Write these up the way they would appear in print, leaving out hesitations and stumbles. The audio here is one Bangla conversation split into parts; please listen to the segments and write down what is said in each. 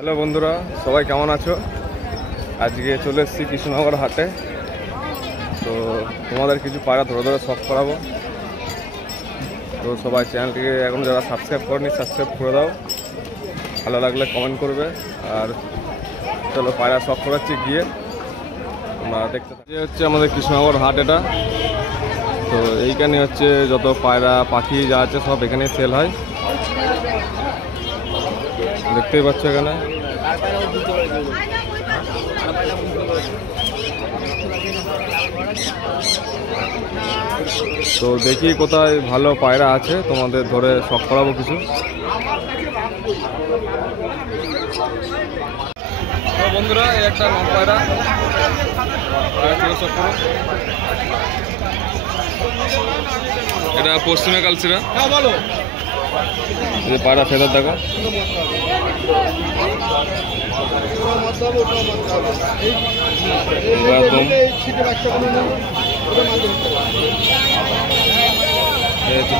হ্যালো বন্ধুরা, সবাই কেমন আছো? আজকে চলে এসেছি কৃষ্ণনগর হাটে। তো তোমাদের কিছু পায়রা ধরে ধরে শখ করাবো। তো সবাই চ্যানেলটিকে এখন যারা সাবস্ক্রাইব করেনি সাবস্ক্রাইব করে দাও, ভালো লাগলে কমেন্ট করবে। আর চলো পায়রা শখ করাচ্ছি গিয়ে আমরা দেখতে থাকি। হচ্ছে আমাদের কৃষ্ণনগর হাট এটা। তো এইখানে হচ্ছে যত পায়রা পাখি যা আছে সব এখানে সেল হয়, দেখতেই পাচ্ছ এখানে। তো দেখি কোথায় ভালো পায়রা আছে, তোমাদের ধরে শখ করাবো কিছু। তো বন্ধুরা, এই একটা নন পায়রা, এটা পশ্চিমে কালচিরা। এই পায়রা ফেদার দেখো, একদম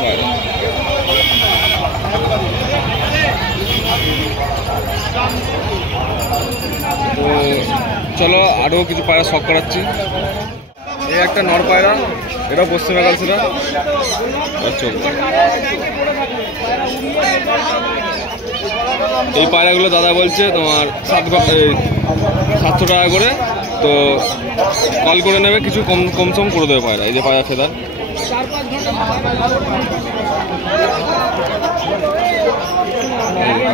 পায়রা। তো চলো আরো কিছু পায়রা শখ করাচ্ছি। এই একটা নর পায়রা, এটা পশ্চিমে কালচিরা। এই পায়রাগুলো দাদা বলছে তোমার 700 টাকা করে। তো কল করে নেবে, কিছু কমসম করে দেবে পায়রা। এই যে পায়রা ফেদার,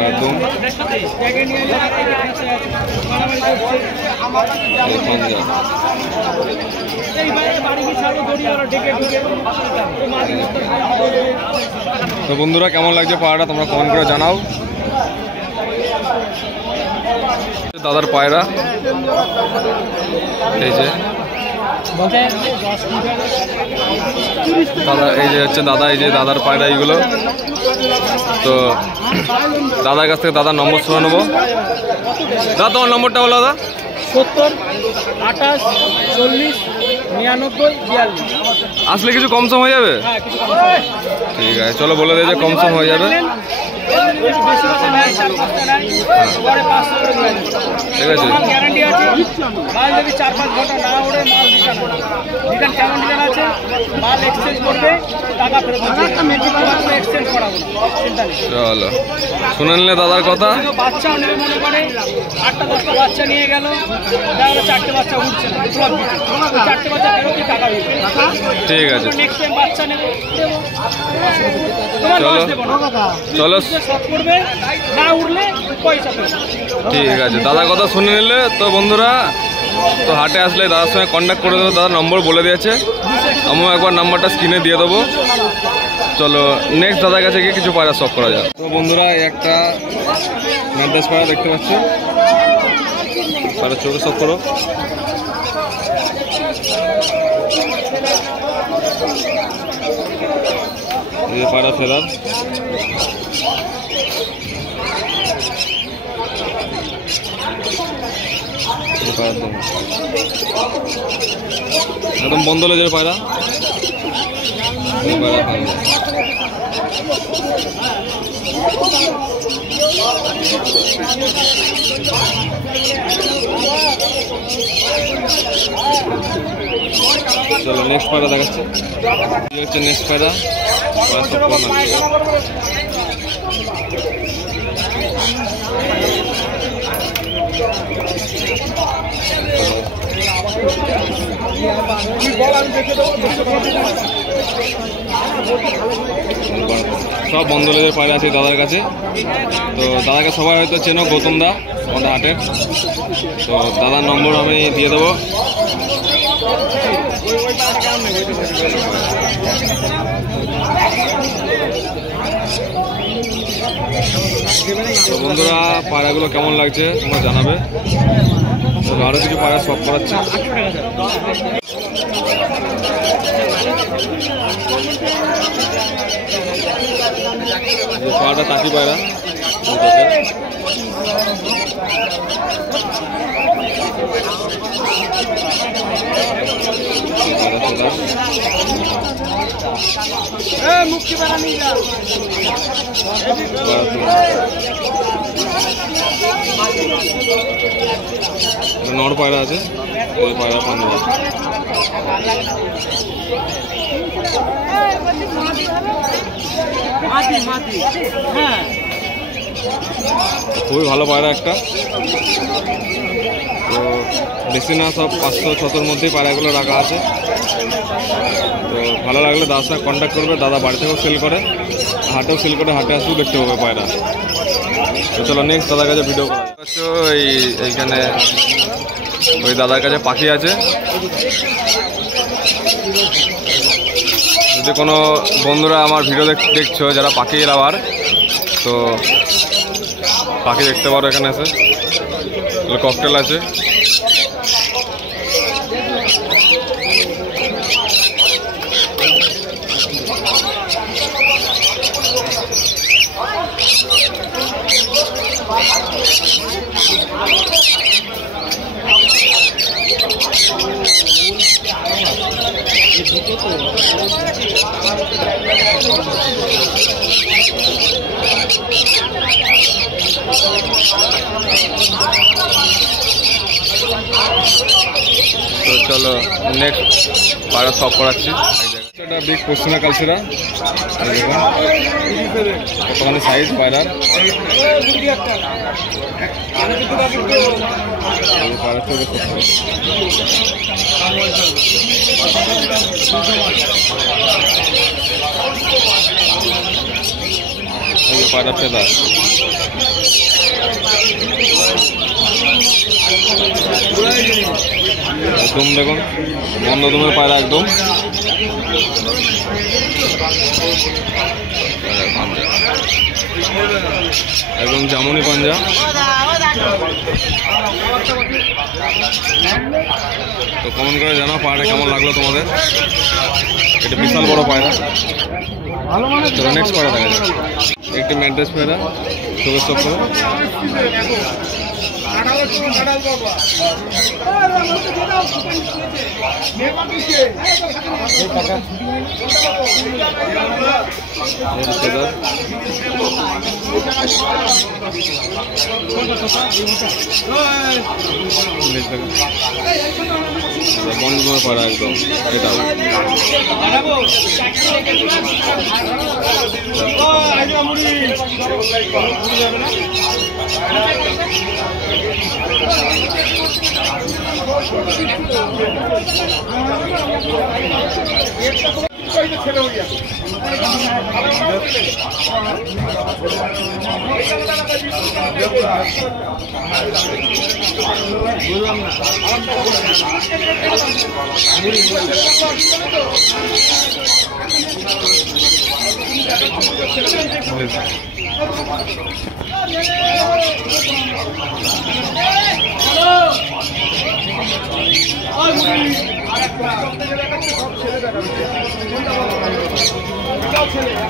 একদম তো বন্ধুরা, কেমন লাগছে পায়রাটা তোমরা কমেন্ট করে জানাও। দাদার পায়রা, এই যে দাদা, এই যে হচ্ছে দাদা, এই যে দাদার পায়রা এইগুলো। তো দাদার কাছ থেকে দাদার নম্বর শুনে নেবো। দাদা তোমার নম্বরটা বলো। দাদা 70 28 40 99 42। আসলে কিছু কমসম হয়ে যাবে? ঠিক আছে, চলো বলে দিয়ে যে কমসম হয়ে যাবে। ঠিক আছে, গ্যারান্টি আছে। মাল যদি 4-5 ঘন্টা না ওড়ে মাল রিটার্ন হবে। রিটার্ন কেমন রিটার্ন আছে? মাল এক্সচেঞ্জ করবে, টাকা ফেরত দেবে। এক্সচেঞ্জ করাবো না, চিন্তা নেই। চলো শুনে নিলে দাদার কথা। বাচ্চা নেবে, মনে করে 8টা-10টা বাচ্চা নিয়ে গেল, দেখা গেলো 4টে বাচ্চা উঠছে না, 4টে বাচ্চা ফেরত দিয়ে টাকা দেবে। ঠিক আছে, নেক্সট টাইম বাচ্চা নেবে, চলো সব করবে, না উঠলে পয়সা দেবে। ঠিক আছে, দাদার কথা শুনে নিলে। তো বন্ধুরা, তো হাটে আসলে দাদার সঙ্গে কন্ট্যাক্ট করে দেবো। দাদার নম্বর বলে দিয়েছে, আমিও একবার নাম্বারটা স্ক্রিনে দিয়ে দেবো। চলো নেক্সট দাদার কাছে গিয়ে কিছু পায়রা শখ করা যায়। তো বন্ধুরা, একটা মাদ্রাস পায়রা দেখতে পাচ্ছ, পায়রা চোখে শখ করো। এই পায়রা ফেরার, একদম বন্ধ লেজের পায়রা। চলো নেক্সট পায়রা দেখাচ্ছি। এই হচ্ছে নেক্সট পায়রা। সব বন্ধ লেজের পায়রা আছে দাদার কাছে। তো দাদাকে সবাই হয়তো চেনো, গৌতম দা আমাদের হাটের। তো দাদার নম্বর আমি দিয়ে দেবো। তো বন্ধুরা, পায়রাগুলো কেমন লাগছে তোমরা জানাবে। আরো কিছু পায়রা শখ করাচ্ছে। পায়রাটা তাঁতি পায়রা। মুক্তি বাড়া নিয়ে যা। নড় পায়রা আছে, ওই পায়রা পাঞ্জা। খুবই ভালো পায়রা একটা। তো বেশি না, সব 500-600-র মধ্যেই পায়রাগুলো রাখা আছে। তো ভালো লাগলে দাদার সঙ্গে কন্ট্যাক্ট করবে। দাদা বাড়ি থেকেও সেল করে, হাটেও সেল করে, হাটে আসলেও দেখতে পাবে পায়রা। তো চলো নেক্সট দাদার কাছে ভিডিও করা। এইখানে ওই দাদার কাছে পাখি আছে। যদি কোনো বন্ধুরা আমার ভিডিও দেখছো যারা পাখি লাভার, তো পাখি দেখতে পারো এখানে আছে। ককটেল আছে। তো চলো নেক্সট পায়রা সব করাচ্ছি। এটা বিগ পশ্চিমা কালচিরা, কতখানি সাইজ পায়রার। পায়রা ফেদার একদম দেখুন, বন্ধ দমের পায়রা একদম। একদম জামুনি পাঞ্জা। তো কমেন্ট করে জানাও পায়রাটা কেমন লাগলো তোমাদের। এটা বিশাল বড় পায়রা। চলো নেক্সট পায়রা দেখা যাক। একটি ম্যাড্রেস পায়রা, চোখের চোখ করে। বন্ধ পায়রা একদম। এটাও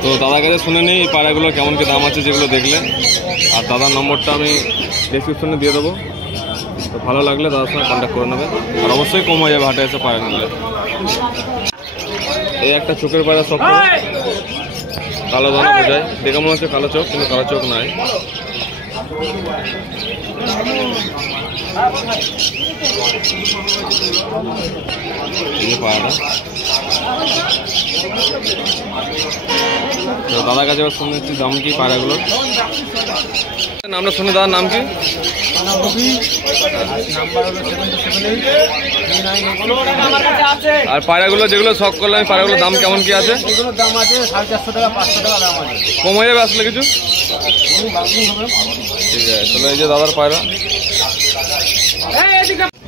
তো দাদার কাছে শুনে নেই এই পায়রাগুলো কেমন কি দাম আছে যেগুলো দেখলে। আর দাদার নম্বরটা আমি ডেসক্রিপশনে দিয়ে দেবো। তো ভালো লাগলে দাদার সঙ্গে কন্ট্যাক্ট করে নেবে। আর অবশ্যই কম হয়ে যাবে হাটে এসে পায়রা নিলে। এই একটা চোখের পায়রা সব কালো দানা বোঝায়, দেখে মনে হচ্ছে কালো চোখ, কিন্তু কালো চোখ নাই। এই পায়রা তো দাদার কাছে এবার শুনেছি দাম কি পায়রাগুলোর। নামটা শুনে দাদার নাম কি? আর পায়রাগুলো যেগুলো শখ করলাম পায়রাগুলোর দাম কেমন কি আছে? এগুলোর দাম আছে 450 টাকা 500 টাকা দাম আছে। কম হয়ে যাবে আসলে কিছু? ঠিক আছে, তাহলে এই যে দাদার পায়রা।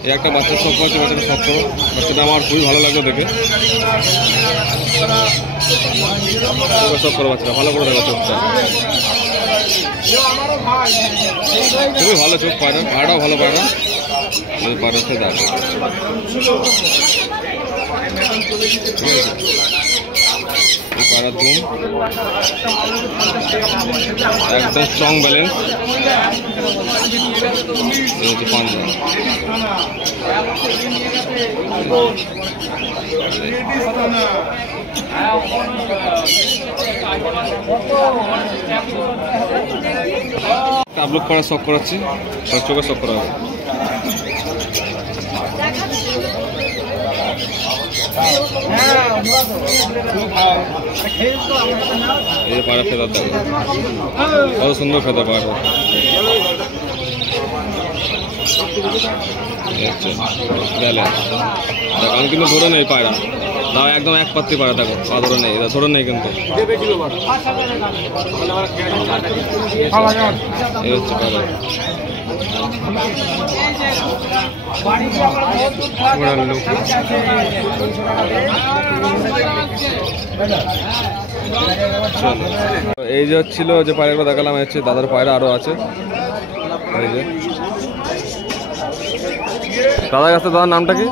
এই একটা বাচ্চার শখ আছে, বাচ্চাটা শখ করো। বাচ্চাটা আমার খুবই ভালো লাগলো দেখে। শখ করো বাচ্চাটা, ভালো করে দেখো চোখটা। খুবই ভালো চোখ পায়রা, পায়রাটাও ভালো পায়রা। পায়রা সে দেখ পায়রার ধুম একদম স্ট্রং ব্যালেন্স। পাঞ্জা আপলোড করা শখ করাচ্ছি, চোখে শখ করা হবে। এই পাড়া ফেদার দেখো, কত সুন্দর ফেদার পাড়া। আমি কিন্তু ধরে নেই পায়রা, তাও একদম এক পাত্তি পায়রা। দেখো পা ধরে নেই, ধরে নেই কিন্তু। এই হচ্ছে পায়রা। এই যে হচ্ছিল যে পায়রাগুলো দেখালাম, হচ্ছে দাদার পায়রা আরো আছে। এই যে দাদার কাছে, দাদার নামটা কি?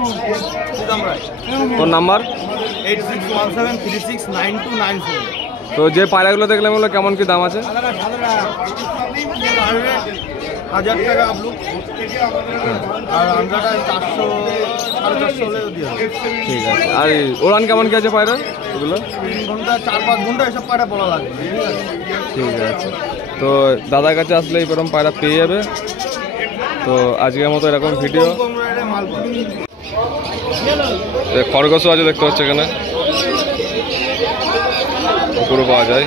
তোর নাম্বার? 8617369297। তো যে পায়রাগুলো দেখলাম ওগুলো কেমন কি দাম আছে? 1000 টাকা আপলোড, আর আন্ডাটা 400 450 হলে দিয়ে হবে। ঠিক আছে। আর ওড়ান কেমন কি আছে পায়রা ওগুলো? 3 ঘন্টা 4-5 ঘন্টা এসব পায়রা পড়া লাগবে। ঠিক আছে। তো দাদার কাছে আসলে এরকম পায়রা পেয়ে যাবে। তো আজকের মতো এরকম ভিডিও। খরগোশও আছে দেখতে পাচ্ছি এখানে, পুকুরও পাওয়া যায়।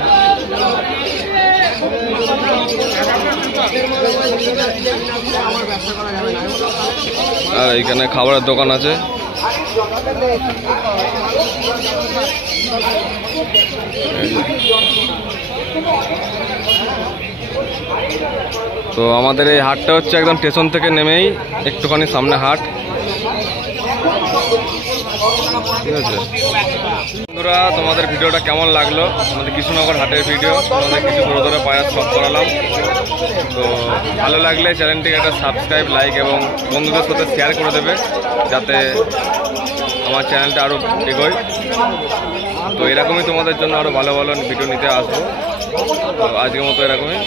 আর এইখানে খাবারের দোকান আছে। তো আমাদের এই হাটটা হচ্ছে একদম স্টেশন থেকে নেমেই একটুখানি সামনে হাট। ঠিক আছে বন্ধুরা, তোমাদের ভিডিওটা কেমন লাগলো? আমাদের কৃষ্ণনগর হাটের ভিডিও, তোমাদের কিছু ধরে ধরে পায়রা শখ করালাম। তো ভালো লাগলে চ্যানেলটিকে একটা সাবস্ক্রাইব, লাইক এবং বন্ধুদের সাথে শেয়ার করে দেবে, যাতে আমার চ্যানেলটা আরও এগোয়। তো এরকমই তোমাদের জন্য আরও ভালো ভালো ভিডিও নিতে আসবো। তো আজকের মতো এরকমই।